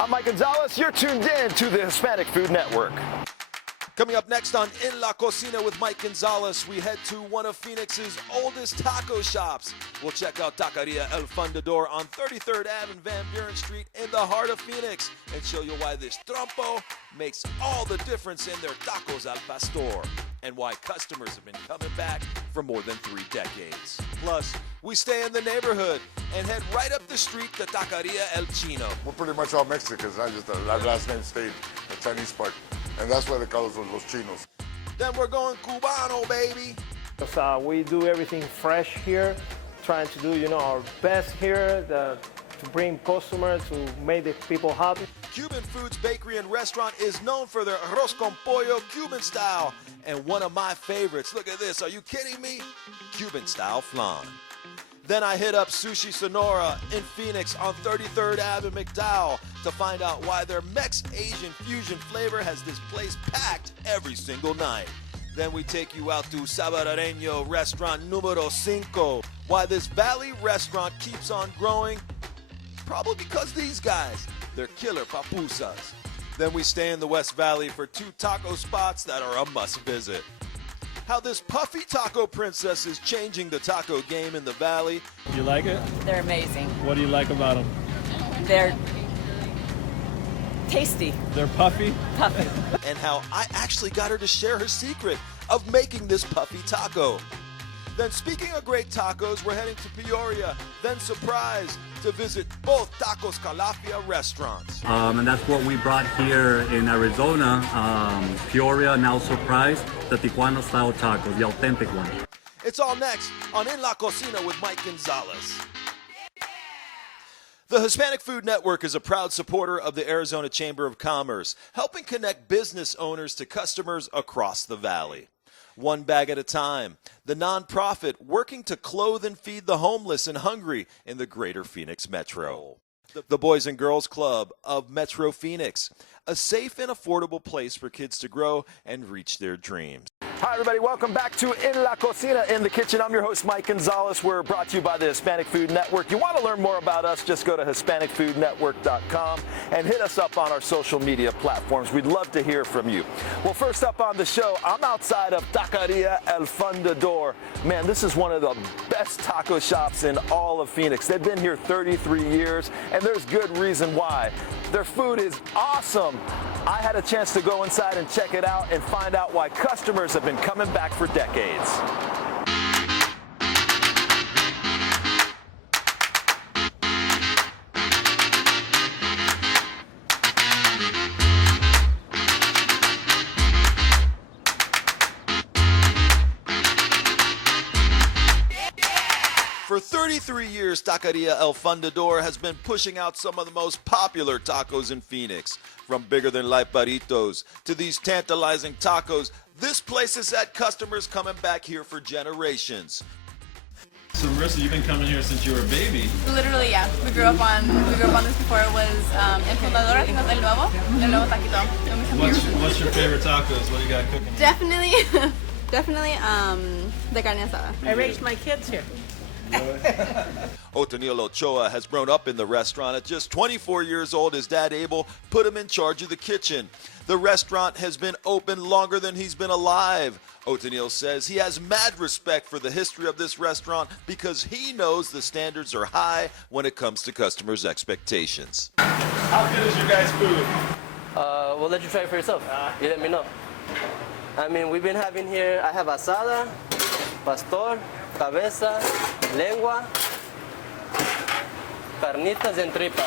I'm Mike Gonzalez. You're tuned in to the Hispanic Food Network. Coming up next on In La Cocina with Mike Gonzalez, we head to one of Phoenix's oldest taco shops. We'll check out Taqueria El Fundador on 33rd Ave and Van Buren Street in the heart of Phoenix and show you why this trompo makes all the difference in their tacos al pastor and why customers have been coming back for more than 3 decades. Plus, we stay in the neighborhood and head right up the street to Taqueria El Chino. We're pretty much all Mexicans. I just our last name stayed, the Chinese part. And that's why they call us los Chinos. Then we're going Cubano, baby. We do everything fresh here, trying to do, our best here to bring customers, to make the people happy. Cuban Foods Bakery and Restaurant is known for their arroz con pollo Cuban style. And one of my favorites, look at this, are you kidding me? Cuban style flan. Then I hit up Sushi Sonara in Phoenix on 33rd Ave in McDowell to find out why their Mex-Asian fusion flavor has this place packed every single night. Then we take you out to Salavadareno restaurant numero 5. Why this Valley restaurant keeps on growing? Probably because these guys, they're killer papusas. Then we stay in the West Valley for 2 taco spots that are a must visit. How this Puffy taco princess is changing the taco game in the Valley. You like it? They're amazing. What do you like about them? They're tasty. They're puffy? Puffy. And how I actually got her to share her secret of making this Puffy taco. Then speaking of great tacos, we're heading to Peoria, then Surprise, to visit both Tacos Calafia restaurants. And that's what we brought here in Arizona, Peoria, now Surprise, the Tijuana style tacos, the authentic one. It's all next on In La Cocina with Mike Gonzalez. The Hispanic Food Network is a proud supporter of the Arizona Chamber of Commerce, helping connect business owners to customers across the valley. One bag at a time, the nonprofit working to clothe and feed the homeless and hungry in the greater Phoenix metro. The Boys and Girls Club of Metro Phoenix, a safe and affordable place for kids to grow and reach their dreams. Hi, everybody. Welcome back to In La Cocina, in the kitchen. I'm your host, Mike Gonzalez. We're brought to you by the Hispanic Food Network. You want to learn more about us, just go to HispanicFoodNetwork.com and hit us up on our social media platforms. We'd love to hear from you. Well, first up on the show, I'm outside of Taqueria El Fundador. Man, this is one of the best taco shops in all of Phoenix. They've been here 33 years, and there's good reason why. Their food is awesome. I had a chance to go inside and check it out and find out why customers have been coming back for decades. For 33 years, Taqueria El Fundador has been pushing out some of the most popular tacos in Phoenix. From bigger-than-life burritos to these tantalizing tacos, this place has had customers coming back here for generations. So Marissa, you've been coming here since you were a baby. Literally, yeah. We grew up on this before it was El Fundador, I think it was El Nuevo Taquito. And we come here. What's your favorite tacos? What do you got cooking? Definitely, the carne asada. I raised my kids here. Otonil Ochoa has grown up in the restaurant. At just 24 years old, his dad Abel put him in charge of the kitchen. The restaurant has been open longer than he's been alive. Otonil says he has mad respect for the history of this restaurant because he knows the standards are high when it comes to customers' expectations. How good is your guys' food? We'll let you try it for yourself. You let me know. I mean, we've been having here, I have asada, pastor, cabeza, lengua, carnitas, and tripa.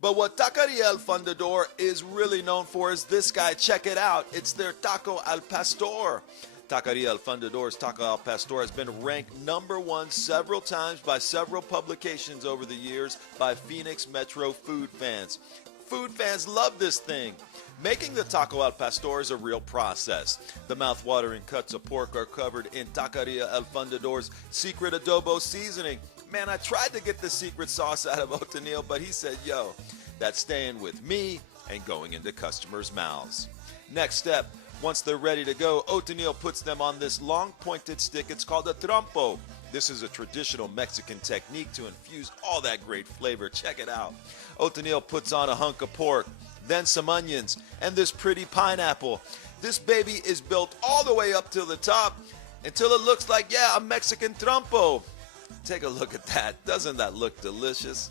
But what Taqueria El Fundador is really known for is this guy. Check it out. It's their taco al pastor. Taqueria El Fundador's taco al pastor has been ranked #1 several times by several publications over the years by Phoenix Metro food fans. Food fans love this thing. Making the taco al pastor is a real process. The mouth-watering cuts of pork are covered in Taqueria El Fundador's secret adobo seasoning. Man, I tried to get the secret sauce out of Otonil, but he said, yo, that's staying with me and going into customers' mouths. Next step, once they're ready to go, Otonil puts them on this long pointed stick. It's called a trompo. This is a traditional Mexican technique to infuse all that great flavor. Check it out. Otonil puts on a hunk of pork, then some onions, and this pretty pineapple. This baby is built all the way up to the top until it looks like, yeah, a Mexican trompo. Take a look at that. Doesn't that look delicious?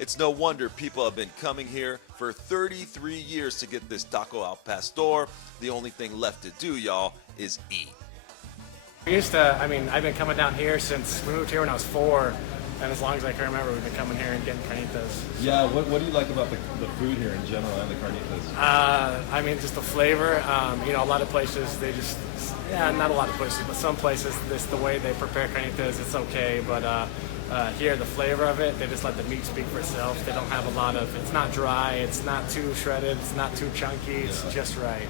It's no wonder people have been coming here for 33 years to get this taco al pastor. The only thing left to do, y'all, is eat. I've been coming down here since we moved here when I was 4, and as long as I can remember, we've been coming here and getting carnitas. Yeah, what do you like about the food here in general and the carnitas? Just the flavor. A lot of places, not a lot of places, but some places, the way they prepare carnitas, it's okay, but here, the flavor of it, they just let the meat speak for itself. They don't have it's not dry, it's not too shredded, it's not too chunky, it's just right.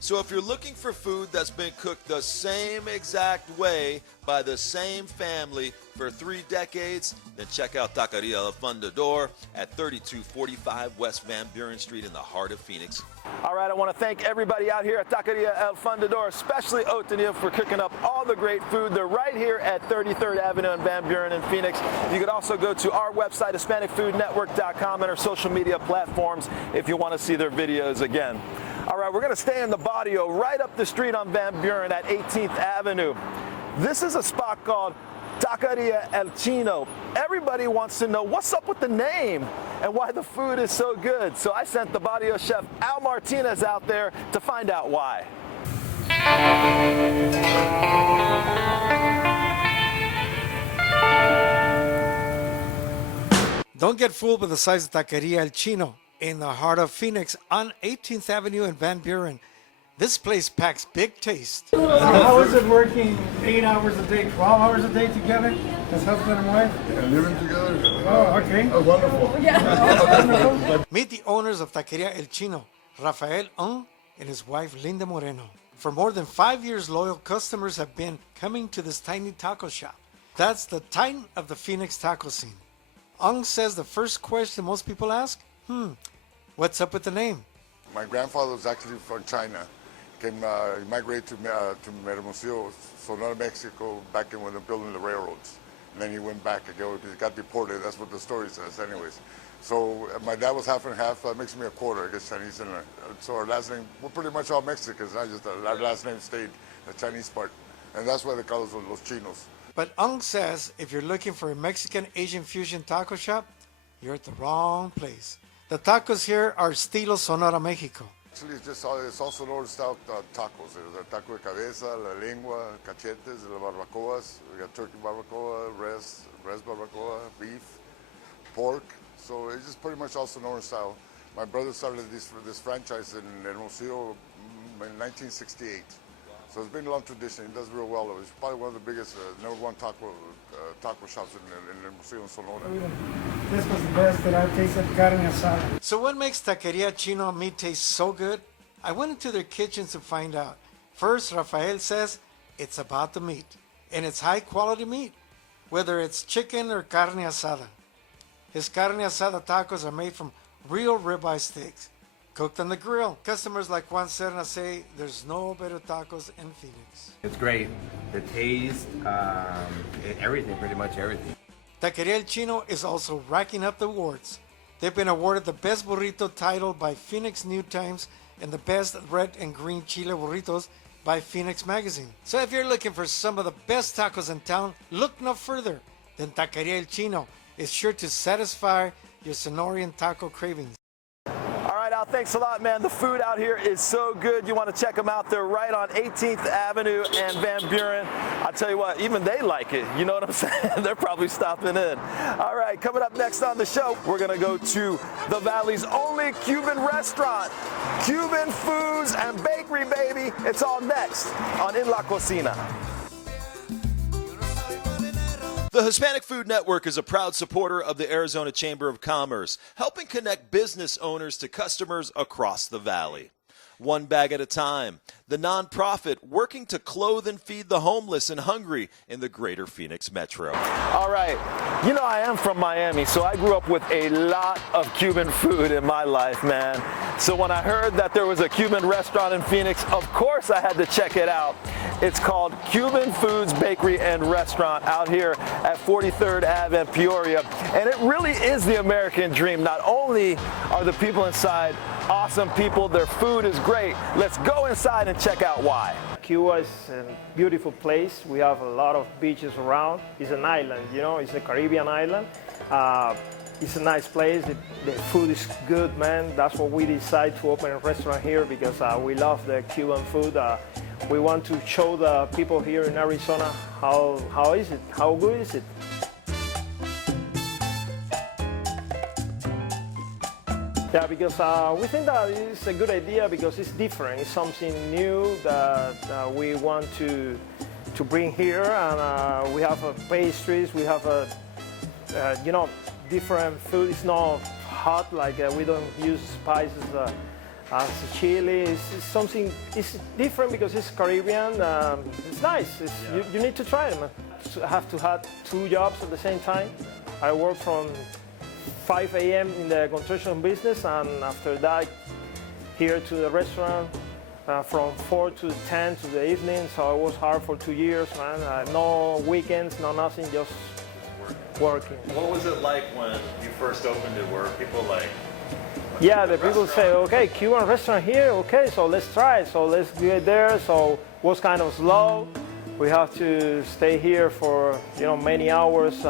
So if you're looking for food that's been cooked the same exact way by the same family for 3 decades, then check out Taqueria El Fundador at 3245 West Van Buren Street in the heart of Phoenix. All right, I want to thank everybody out here at Taqueria El Fundador, especially Otonil, for cooking up all the great food. They're right here at 33rd Avenue in Van Buren in Phoenix. You could also go to our website, HispanicFoodNetwork.com, and our social media platforms if you want to see their videos again. All right, we're going to stay in the barrio right up the street on Van Buren at 18th Avenue. This is a spot called Taqueria El Chino. Everybody wants to know what's up with the name and why the food is so good. So I sent the barrio chef Al Martinez out there to find out why. Don't get fooled by the size of Taqueria El Chino in the heart of Phoenix on 18th Avenue in Van Buren. This place packs big taste. How is it working 8 hours a day, 12 hours a day together as husband and wife? Yeah, living together. Oh, okay. Oh, wonderful. Yeah. Meet the owners of Taqueria El Chino, Rafael Ng and his wife Linda Moreno. For more than 5 years, loyal customers have been coming to this tiny taco shop. That's the titan of the Phoenix taco scene. Ng says the first question most people ask, what's up with the name? My grandfather was actually from China. He migrated to Hermosillo, Sonora, Mexico, back when they were building the railroads. And then he went back again because he got deported. That's what the story says anyways. So my dad was half and half. That makes me a quarter, I guess, Chinese. So our last name, we're pretty much all Mexicans. Our last name stayed, the Chinese part. And that's why they call us Los Chinos. But Ng says if you're looking for a Mexican-Asian fusion taco shop, you're at the wrong place. The tacos here are estilo Sonora, Mexico. Actually, it's all Sonora-style tacos. There's a taco de cabeza, la lengua, cachetes, la barbacoas. We got turkey barbacoa, res barbacoa, beef, pork. So it's just pretty much all Sonora style. My brother started this franchise in Hermosillo in 1968. So it's been a long tradition. It does real well. It's probably one of the biggest #1 taco shops in Hermosillo and Sonora. This was the best that I've tasted, carne asada. So what makes Taqueria Chino meat taste so good? I went into their kitchens to find out. First, Rafael says it's about the meat, and it's high quality meat, whether it's chicken or carne asada. His carne asada tacos are made from real ribeye steaks, cooked on the grill. Customers like Juan Serna say there's no better tacos in Phoenix. It's great. The taste, everything, pretty much everything. Taqueria El Chino is also racking up the awards. They've been awarded the Best Burrito title by Phoenix New Times and the Best Red and Green Chile Burritos by Phoenix Magazine. So if you're looking for some of the best tacos in town, look no further than Taqueria El Chino. It's sure to satisfy your Sonoran taco cravings. Thanks a lot, man. The food out here is so good. You want to check them out. They're right on 18th Avenue and Van Buren. I'll tell you what, even they like it. You know what I'm saying? They're probably stopping in. All right, coming up next on the show, we're going to go to the Valley's only Cuban restaurant. Cuban foods and bakery, baby. It's all next on In La Cocina. The Hispanic Food Network is a proud supporter of the Arizona Chamber of Commerce, helping connect business owners to customers across the valley. One bag at a time, the nonprofit working to clothe and feed the homeless and hungry in the greater Phoenix metro. All right, you know I am from Miami, so I grew up with a lot of Cuban food in my life, man. So when I heard that there was a Cuban restaurant in Phoenix, of course I had to check it out. It's called Cuban Foods Bakery and Restaurant out here at 43rd Ave in Peoria. And it really is the American dream. Not only are the people inside awesome people, their food is great. Let's go inside and check out why. Cuba is a beautiful place. We have a lot of beaches around. It's an island, you know, it's a Caribbean island. It's a nice place. The food is good, man. That's why we decided to open a restaurant here, because we love the Cuban food. We want to show the people here in Arizona how is it, how good is it. Yeah, because we think that it's a good idea because it's different. It's something new that we want to bring here, and we have pastries. We have you know, different food. It's not hot, like we don't use spices as chili. It's something. It's different because it's Caribbean. It's nice. You need to try it, man. I have to have 2 jobs at the same time. I work from 5 a.m. in the construction business, and after that here to the restaurant from 4 to 10 to the evening. So it was hard for 2 years, man. No weekends, no nothing, just working. What was it like when you first opened it? Were people like, yeah, the people say, okay, Cuban restaurant here, okay, so let's try it. So let's get there. So it was kind of slow. We have to stay here for, you know, many hours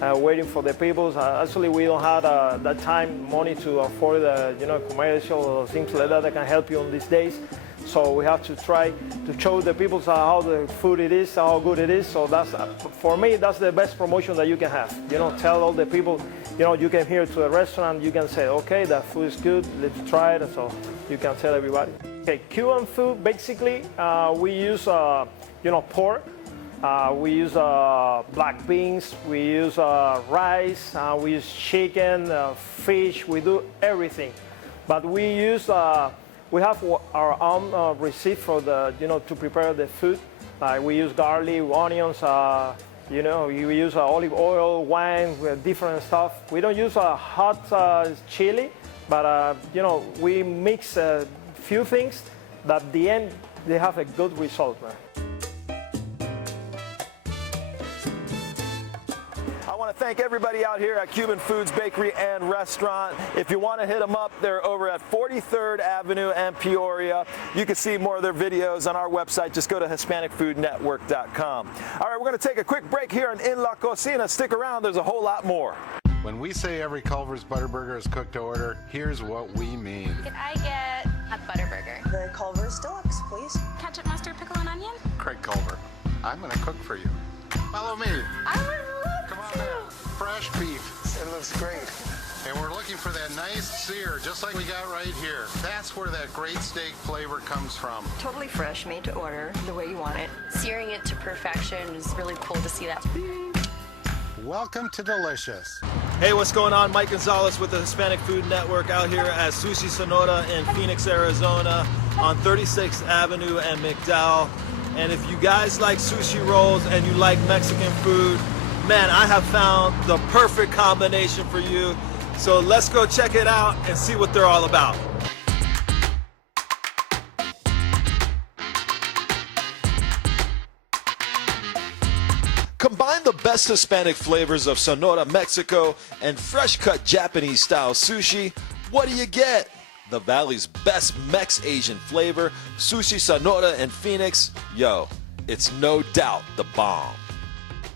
waiting for the people. Actually, we don't have that time, money to afford you know, commercial or things like that can help you on these days. So we have to try to show the people how the food it is, how good it is. So that's, for me, that's the best promotion that you can have. You know, tell all the people, you know, you came here to a restaurant, you can say, okay, that food is good, let's try it. So you can tell everybody. Okay, Cuban food, basically, we use, you know, pork. We use black beans, we use rice, we use chicken, fish, we do everything. But we use, we have our own receipt for the, you know, to prepare the food. We use garlic, onions, you know, we use olive oil, wine, different stuff. We don't use a hot chili, but, you know, we mix a few things that at the end, they have a good result, man. I want to thank everybody out here at Cuban Foods Bakery and Restaurant. If you want to hit them up, they're over at 43rd Avenue and Peoria. You can see more of their videos on our website. Just go to HispanicFoodNetwork.com. All right, we're going to take a quick break here in La Cocina. Stick around, there's a whole lot more. When we say every Culver's Butterburger is cooked to order, here's what we mean. Can I get a Butterburger? The Culver's Deluxe, please. Ketchup, mustard, pickle, and onion? Craig Culver, I'm going to cook for you. Follow me. I would love Come on now. Fresh beef. It looks great. And we're looking for that nice sear, just like we got right here. That's where that great steak flavor comes from. Totally fresh, made to order, the way you want it. Searing it to perfection is really cool to see that. Welcome to Delicious. Hey, what's going on? Mike Gonzalez with the Hispanic Food Network out here at Sushi Sonora in Phoenix, Arizona on 36th Avenue and McDowell. And if you guys like sushi rolls and you like Mexican food, man, I have found the perfect combination for you. So let's go check it out and see what they're all about. Combine the best Hispanic flavors of Sonora, Mexico, and fresh-cut Japanese-style sushi. What do you get? The Valley's best Mex-Asian flavor, Sushi Sonora in Phoenix. Yo, it's no doubt the bomb.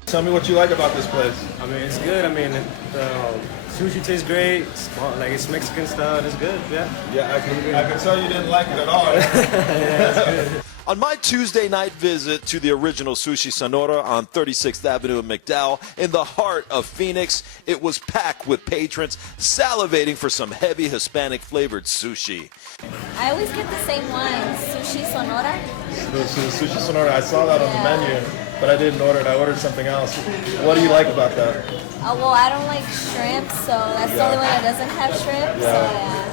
Tell me what you like about this place. I mean, it's good. I mean, the sushi tastes great. It's Mexican style. It's good, yeah. Yeah, I can tell you didn't like it at all. Yeah, it's good. On my Tuesday night visit to the original Sushi Sonora on 36th Avenue in McDowell, in the heart of Phoenix, it was packed with patrons salivating for some heavy Hispanic flavored sushi. I always get the same one, Sushi Sonora. The Sushi Sonora, I saw that on the menu, but I didn't order it. I ordered something else. What do you like about that? Well, I don't like shrimp, so that's the only one that doesn't have shrimp. So, yeah.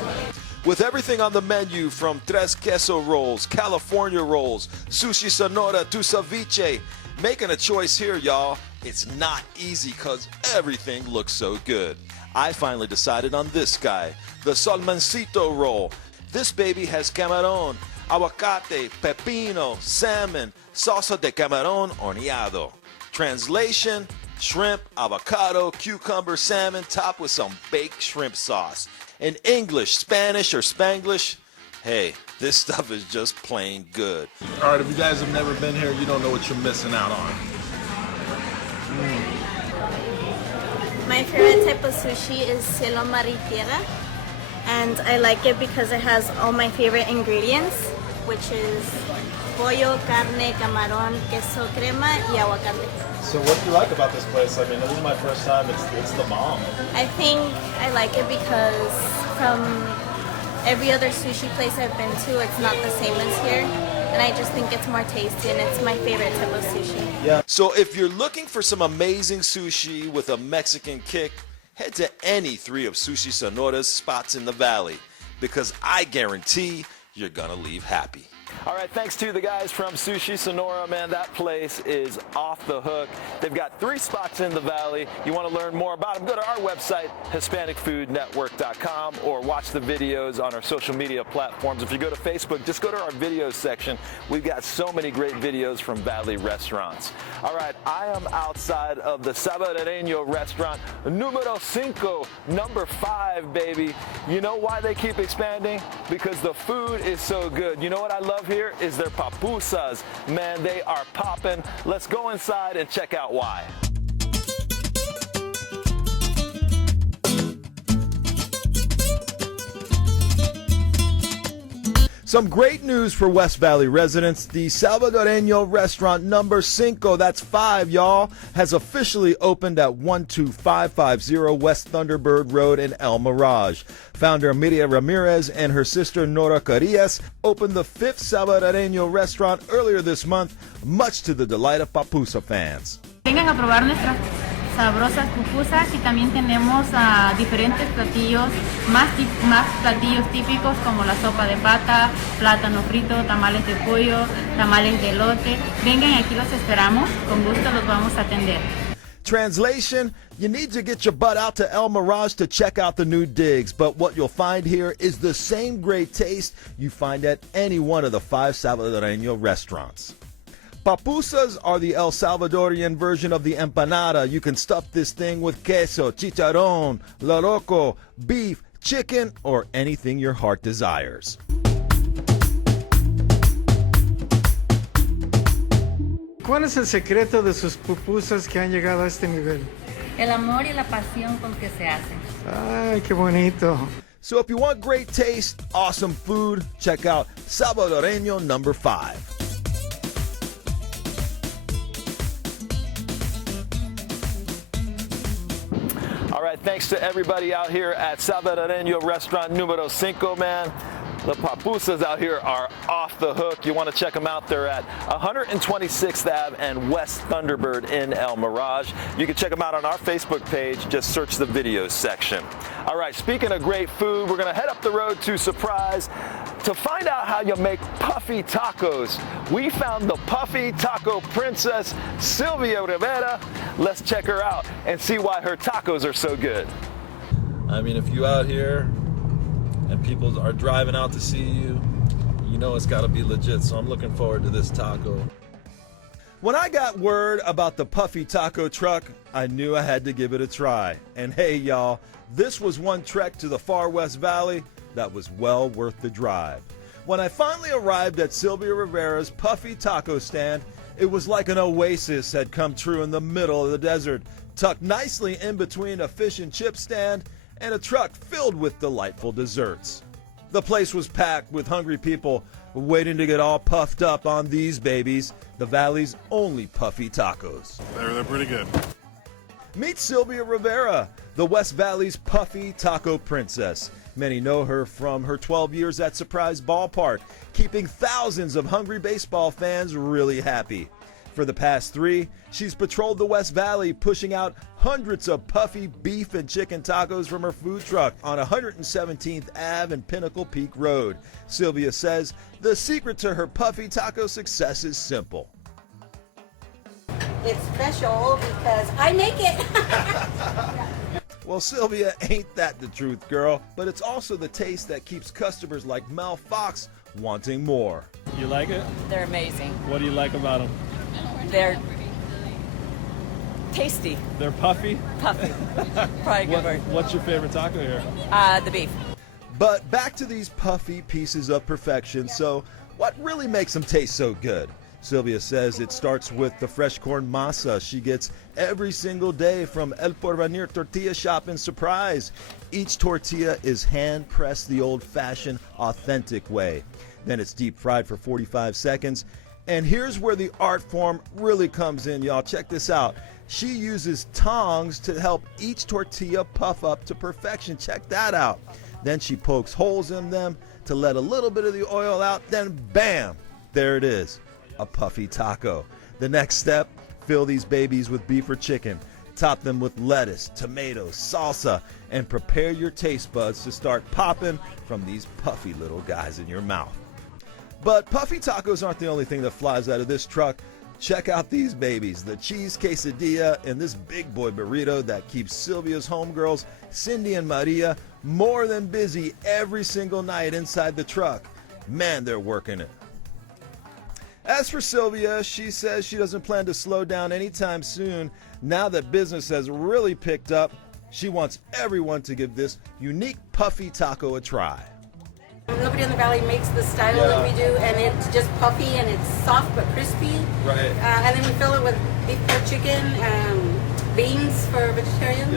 With everything on the menu from tres queso rolls, California rolls, Sushi Sonora to ceviche, making a choice here, y'all, it's not easy because everything looks so good. I finally decided on this guy, the Salmoncito roll. This baby has camarón, aguacate, pepino, salmon, salsa de camarón horneado. Translation, shrimp, avocado, cucumber, salmon, topped with some baked shrimp sauce. In English, Spanish, or Spanglish, hey, this stuff is just plain good. All right, if you guys have never been here, you don't know what you're missing out on. My favorite type of sushi is cielo mar y tierra, and I like it because it has all my favorite ingredients, which is pollo, carne, camarón, queso crema, y aguacate. So what do you like about this place? I mean, this is my first time. It's the bomb. I think I like it because from every other sushi place I've been to, it's not the same as here. And I just think it's more tasty, and it's my favorite type of sushi. Yeah. So if you're looking for some amazing sushi with a Mexican kick, head to any 3 of Sushi Sonora's spots in the valley, because I guarantee you're gonna leave happy. All right, thanks to the guys from Sushi Sonora, man. That place is off the hook. They've got 3 spots in the valley. You want to learn more about them, go to our website, HispanicFoodNetwork.com, or watch the videos on our social media platforms. If you go to Facebook, just go to our videos section. We've got so many great videos from Valley restaurants. All right, I am outside of the Salavadareno restaurant, numero 5, number 5, baby. You know why they keep expanding? Because the food is so good. You know what I love here is their pupusas. Man, they are popping. Let's go inside and check out why. Some great news for West Valley residents. The Salavadareno restaurant number 5, that's 5, y'all, has officially opened at 12550 West Thunderbird Road in El Mirage. Founder Miriam Ramirez and her sister Nora Carillas opened the 5th Salavadareno restaurant earlier this month, much to the delight of papusa fans. Vengan a probar nuestras sabrosas pupusas, y también tenemos diferentes platillos, más platillos típicos como la sopa de pata, plátano frito, tamales de pollo, tamales de elote. Vengan, aquí los esperamos, con gusto los vamos a atender. Translation, you need to get your butt out to El Mirage to check out the new digs, but what you'll find here is the same great taste you find at any one of the 5 Salavadareno restaurants. Papusas are the El Salvadorian version of the empanada. You can stuff this thing with queso, chicharrón, loroco, beef, chicken, or anything your heart desires. ¿Cuál es el secreto de sus pupusas que han llegado a este nivel? El amor y la pasión con que se hacen. Ay, qué bonito. So if you want great taste, awesome food, check out Salavadareno number 5. All right, thanks to everybody out here at Salavadareno restaurant numero 5, man. The papusas out here are off the hook. You want to check them out. They're at 126th Ave and West Thunderbird in El Mirage. You can check them out on our Facebook page. Just search the videos section. All right, speaking of great food, we're going to head up the road to Surprise to find out how you make Puffy tacos. We found the Puffy taco princess, Sylvia Rivera. Let's check her out and see why her tacos are so good. I mean, if you out here and people are driving out to see you, you know it's got to be legit. So I'm looking forward to this taco. When I got word about the Puffy taco truck, I knew I had to give it a try. And hey, y'all, this was one trek to the far West Valley that was well worth the drive. When I finally arrived at Sylvia Rivera's Puffy taco stand, it was like an oasis had come true in the middle of the desert, tucked nicely in between a fish and chip stand and a truck filled with delightful desserts. The place was packed with hungry people waiting to get all puffed up on these babies, the Valley's only Puffy tacos. They're pretty good. Meet Sylvia Rivera, the West Valley's Puffy taco princess. Many know her from her 12 years at Surprise Ballpark, keeping thousands of hungry baseball fans really happy. For the past 3, she's patrolled the West Valley, pushing out hundreds of Puffy beef and chicken tacos from her food truck on 117th Ave and Pinnacle Peak Road. Sylvia says the secret to her Puffy taco success is simple. It's special because I make it. Well, Sylvia, ain't that the truth, girl? But it's also the taste that keeps customers like Mel Fox wanting more. You like it? They're amazing. What do you like about them? They're tasty. They're puffy? Puffy. Probably a good word. What's your favorite taco here? The beef. But back to these puffy pieces of perfection. So what really makes them taste so good? Sylvia says it starts with the fresh corn masa she gets every single day from El Porvenir Tortilla Shop in Surprise. Each tortilla is hand-pressed the old-fashioned, authentic way. Then it's deep-fried for 45 seconds. And here's where the art form really comes in, y'all. Check this out. She uses tongs to help each tortilla puff up to perfection. Check that out. Then she pokes holes in them to let a little bit of the oil out. Then bam, there it is, a puffy taco. The next step, fill these babies with beef or chicken. Top them with lettuce, tomatoes, salsa, and prepare your taste buds to start popping from these puffy little guys in your mouth. But puffy tacos aren't the only thing that flies out of this truck. Check out these babies, the cheese quesadilla and this big boy burrito that keeps Sylvia's homegirls, Cindy and Maria, more than busy every single night inside the truck. Man, they're working it. As for Sylvia, she says she doesn't plan to slow down anytime soon. Now that business has really picked up, she wants everyone to give this unique puffy taco a try. Nobody in the valley makes the style that we do, and it's just puffy and it's soft but crispy. Right. And then we fill it with beef or chicken, beans for vegetarians,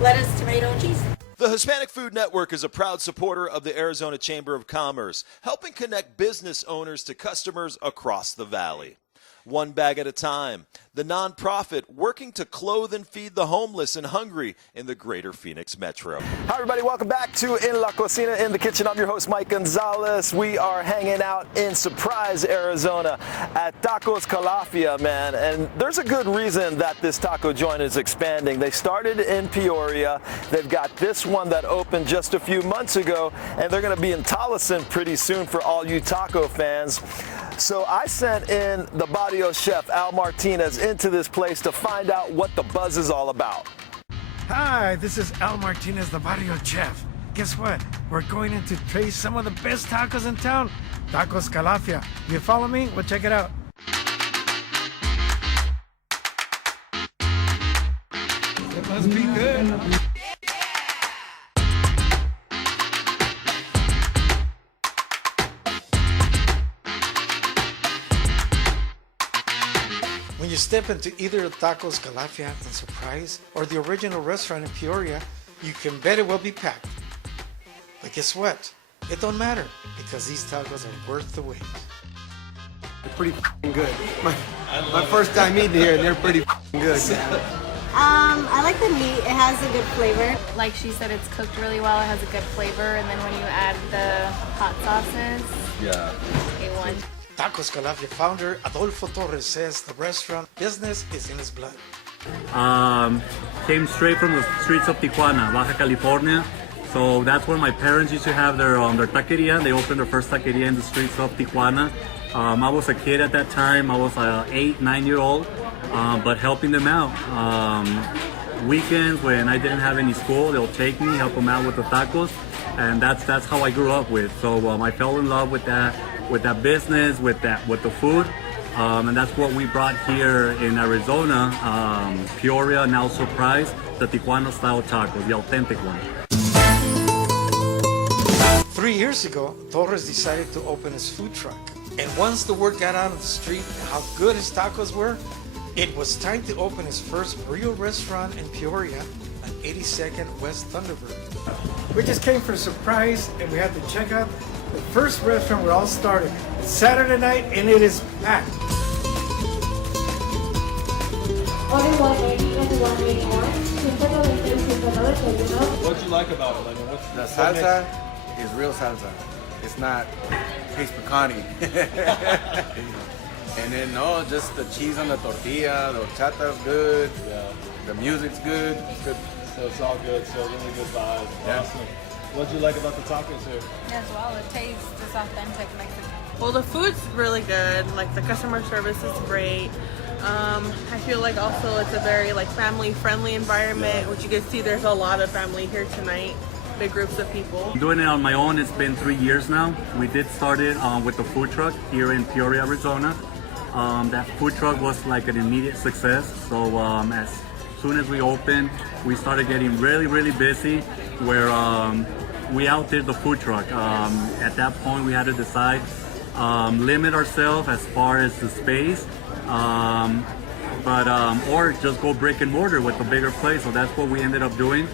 lettuce, tomato, and cheese. The Hispanic Food Network is a proud supporter of the Arizona Chamber of Commerce, helping connect business owners to customers across the valley. One bag at a time, the nonprofit working to clothe and feed the homeless and hungry in the greater Phoenix metro. Hi, everybody. Welcome back to In La Cocina, in the kitchen. I'm your host, Mike Gonzalez. We are hanging out in Surprise, Arizona at Tacos Calafia, man. And there's a good reason that this taco joint is expanding. They started in Peoria. They've got this one that opened just a few months ago, and they're going to be in Tolleson pretty soon for all you taco fans. So I sent in the barrio chef, Al Martinez, into this place to find out what the buzz is all about. Hi, this is Al Martinez, the barrio chef. Guess what? We're going in to taste some of the best tacos in town. Tacos Calafia. You follow me? Well, check it out. It must be good. When you step into either Tacos Calafia in Surprise or the original restaurant in Peoria, you can bet it will be packed. But guess what? It don't matter because these tacos are worth the wait. They're pretty good. My first time eating here, and they're pretty good. I like the meat. It has a good flavor. Like she said, it's cooked really well. It has a good flavor, and then when you add the hot sauces, A1. Tacos Calafia founder Adolfo Torres says the restaurant business is in his blood. Came straight from the streets of Tijuana, Baja California. So that's where my parents used to have their taqueria. They opened their first taqueria in the streets of Tijuana. I was a kid at that time. I was 8, 9-year-old, but helping them out. Weekends when I didn't have any school, they'll take me, help them out with the tacos, and that's how I grew up with. So I fell in love with that business, with the food, and that's what we brought here in Arizona, Peoria, now Surprise, the Tijuana style tacos, the authentic one. 3 years ago, Torres decided to open his food truck. And once the word got out of the street how good his tacos were, it was time to open his first real restaurant in Peoria on 82nd West Thunderbird. We just came for a surprise and we had to check out the first restaurant where it all started. It's Saturday night and it is packed. What'd you like about it? The salsa is real salsa. It's not paste pecani. And then just the cheese on the tortilla, the horchata's good. Yeah. The music's good. It's good. So it's all good. So really good vibes. Yeah. Awesome. What'd you like about the tacos here? As well, the taste is authentic Mexican. Well, the food's really good. Like, the customer service is great. I feel like also it's a very like family-friendly environment, which you can see there's a lot of family here tonight, big groups of people. I'm doing it on my own. It's been 3 years now. We did start it with the food truck here in Peoria, Arizona. That food truck was like an immediate success. So as soon as we opened, we started getting really busy where we outdid the food truck. At that point, we had to decide, limit ourselves as far as the space, or just go brick and mortar with a bigger place. So that's what we ended up doing.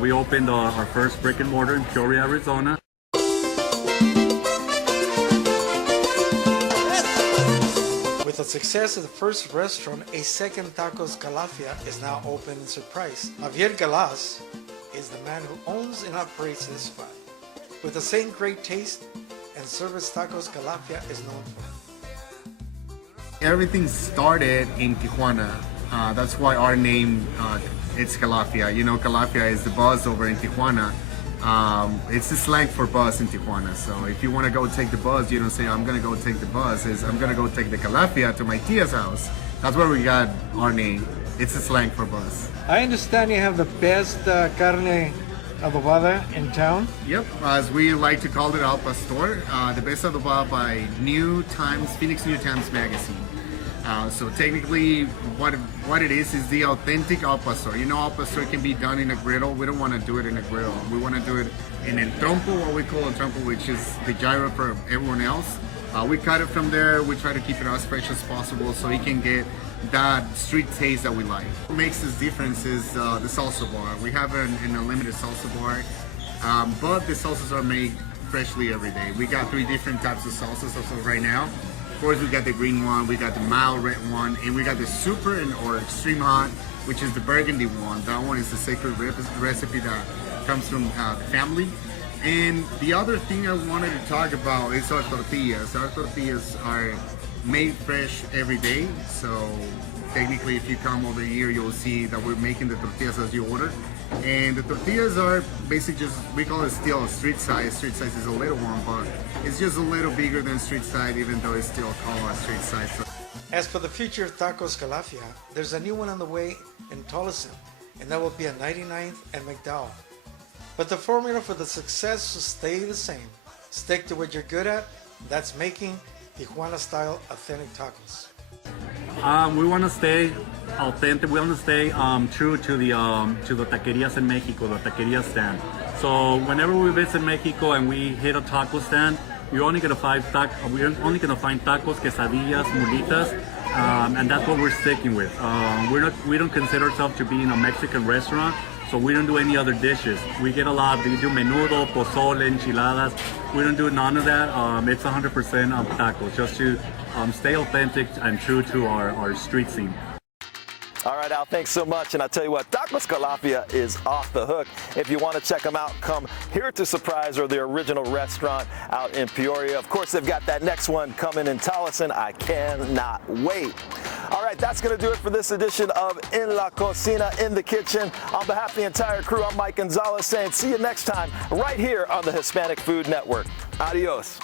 We opened our first brick and mortar in Peoria, Arizona. With the success of the first restaurant, a second Tacos Calafia is now open in Surprise. Javier Galaz is the man who owns and operates this spot. With the same great taste and service Tacos Calafia is known for. Everything started in Tijuana. That's why our name, it's Calafia. You know, Calafia is the buzz over in Tijuana. It's the slang for buzz in Tijuana. So if you want to go take the buzz, you don't say, I'm going to go take the buzz. It's, I'm going to go take the Calafia to my tia's house. That's where we got our name. It's a slang for buzz. I understand you have the best carne adobada in town. Yep, as we like to call it, Al Pastor, the best adobada by Phoenix New Times Magazine. So technically, what it is the authentic Al Pastor. You know, Al Pastor can be done in a griddle. We don't want to do it in a griddle. We want to do it in el trompo, what we call a trompo, which is the gyro for everyone else. We cut it from there. We try to keep it as fresh as possible so it can get that street taste that we like. What makes this difference is the salsa bar. We have an unlimited salsa bar, but the salsas are made freshly every day. We got 3 different types of salsas as of right now. Of course, we got the green one, we got the mild red one, and we got the super or extreme hot, which is the burgundy one. That one is the sacred recipe that comes from the family. And the other thing I wanted to talk about is our tortillas. Our tortillas are made fresh every day. So technically, if you come over here, you'll see that we're making the tortillas as you order. And the tortillas are basically just, we call it still street size. Street size is a little one, but it's just a little bigger than street size, even though it's still called a street size. As for the future of Tacos Calafia, there's a new one on the way in Tolleson, and that will be at 99th and McDowell. But the formula for the success will stay the same. Stick to what you're good at, that's making Tijuana-style authentic tacos. We want to stay authentic. We want to stay true to the taquerias in Mexico, the taqueria stand. So whenever we visit Mexico and we hit a taco stand, we're only gonna find tacos, quesadillas, mulitas, and that's what we're sticking with. We don't consider ourselves to be in a Mexican restaurant, so we don't do any other dishes. We get a lot. We do menudo, pozole, enchiladas. We don't do none of that. It's 100% tacos, just to stay authentic and true to our street scene. All right, Al, thanks so much. And I tell you what, Tacos Calafia is off the hook. If you want to check them out, come here to Surprise or their original restaurant out in Peoria. Of course, they've got that next one coming in Tolleson. I cannot wait. All right, that's going to do it for this edition of In La Cocina, in the kitchen. On behalf of the entire crew, I'm Mike Gonzalez saying see you next time right here on the Hispanic Food Network. Adios.